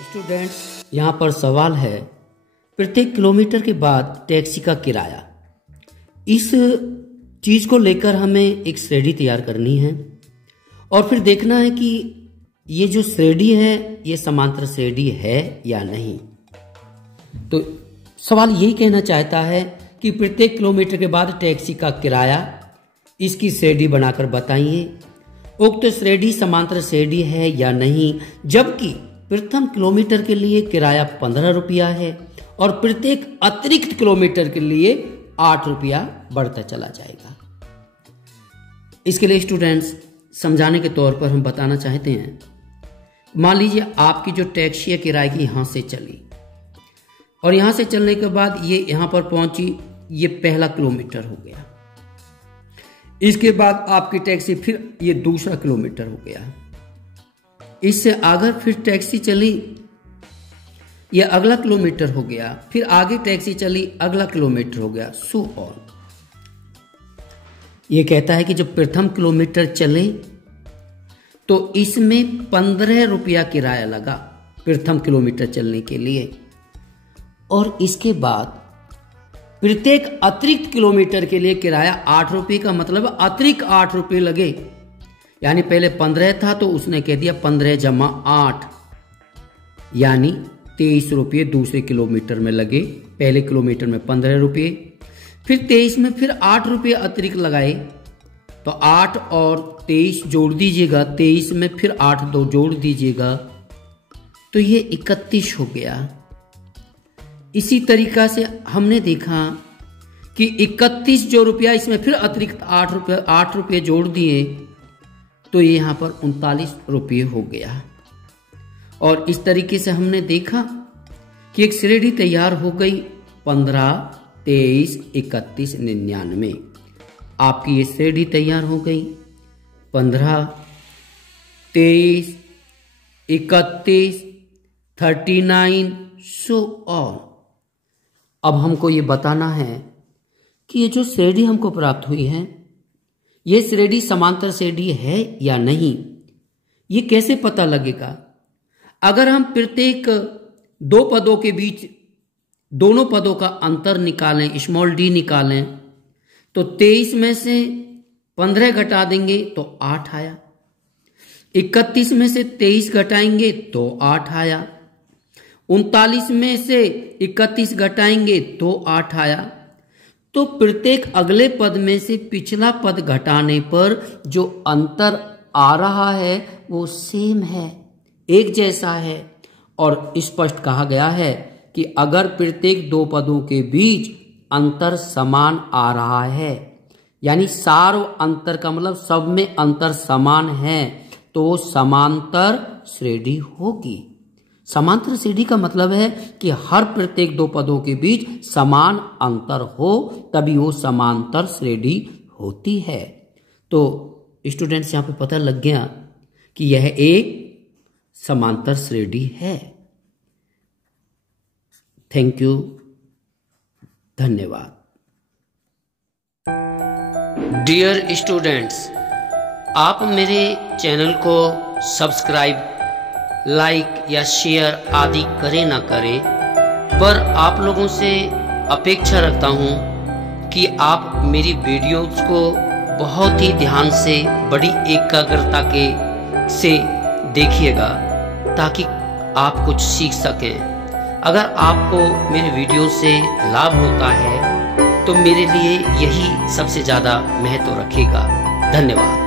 Students, यहाँ पर सवाल है, प्रत्येक किलोमीटर के बाद टैक्सी का किराया। इस चीज को लेकर हमें एक श्रेणी तैयार करनी है और फिर देखना है कि ये जो श्रेणी है ये समांतर श्रेणी है या नहीं। तो सवाल यही कहना चाहता है कि प्रत्येक किलोमीटर के बाद टैक्सी का किराया, इसकी श्रेणी बनाकर बताइए उक्त श्रेणी समांतर श्रेणी है या नहीं। जबकि प्रथम किलोमीटर के लिए किराया 15 रुपया है और प्रत्येक अतिरिक्त किलोमीटर के लिए 8 रुपया बढ़ता चला जाएगा। इसके लिए स्टूडेंट्स समझाने के तौर पर हम बताना चाहते हैं, मान लीजिए आपकी जो टैक्सी है किराए की यहाँ से चली और यहाँ से चलने के बाद ये यहाँ पर पहुंची, ये पहला किलोमीटर हो गया। इसके बाद आपकी टैक्सी फिर ये दूसरा किलोमीटर हो गया। इससे आगे फिर टैक्सी चली, ये अगला किलोमीटर हो गया। फिर आगे टैक्सी चली, अगला किलोमीटर हो गया, सो ऑन। ये कहता है कि जब प्रथम किलोमीटर चले तो इसमें 15 रुपया किराया लगा प्रथम किलोमीटर चलने के लिए और इसके बाद प्रत्येक अतिरिक्त किलोमीटर के लिए किराया 8 रुपये का मतलब अतिरिक्त 8 रुपये लगे। यानी पहले 15 था तो उसने कह दिया 15 जमा 8 यानी 23 रुपये दूसरे किलोमीटर में लगे। पहले किलोमीटर में 15 रुपये, फिर 23 में फिर 8 रुपये अतिरिक्त लगाए तो 8 और 23 जोड़ दीजिएगा, 23 में फिर 8 दो जोड़ दीजिएगा तो ये 31 हो गया। इसी तरीका से हमने देखा कि 31 जो रुपया इसमें फिर अतिरिक्त 8 रुपये जोड़ दिए तो ये यहाँ पर 39 रुपये हो गया। और इस तरीके से हमने देखा कि एक श्रेणी तैयार हो गई 15, 23, 31, 99। आपकी ये श्रेणी तैयार हो गई 15, 23, 31, 39 सो ऑन। अब हमको ये बताना है कि ये जो श्रेणी हमको प्राप्त हुई है ये श्रेणी समांतर श्रेणी है या नहीं। ये कैसे पता लगेगा? अगर हम प्रत्येक दो पदों के बीच दोनों पदों का अंतर निकालें, स्मॉल डी निकालें, तो 23 में से 15 घटा देंगे तो 8 आया। 31 में से 23 घटाएंगे तो 8 आया। 39 में से 31 घटाएंगे तो 8 आया। तो प्रत्येक अगले पद में से पिछला पद घटाने पर जो अंतर आ रहा है वो सेम है, एक जैसा है। और स्पष्ट कहा गया है कि अगर प्रत्येक दो पदों के बीच अंतर समान आ रहा है, यानी सार्व अंतर का मतलब सब में अंतर समान है, तो समांतर श्रेणी होगी। समांतर श्रेणी का मतलब है कि हर प्रत्येक दो पदों के बीच समान अंतर हो तभी वो समांतर श्रेणी होती है। तो स्टूडेंट्स यहाँ पे पता लग गया कि यह एक समांतर श्रेणी है। थैंक यू, धन्यवाद। डियर स्टूडेंट्स, आप मेरे चैनल को सब्सक्राइब, लाइक या शेयर आदि करें ना करें, पर आप लोगों से अपेक्षा रखता हूं कि आप मेरी वीडियोस को बहुत ही ध्यान से, बड़ी एकाग्रता से देखिएगा ताकि आप कुछ सीख सकें। अगर आपको मेरे वीडियो से लाभ होता है तो मेरे लिए यही सबसे ज़्यादा महत्व रखेगा। धन्यवाद।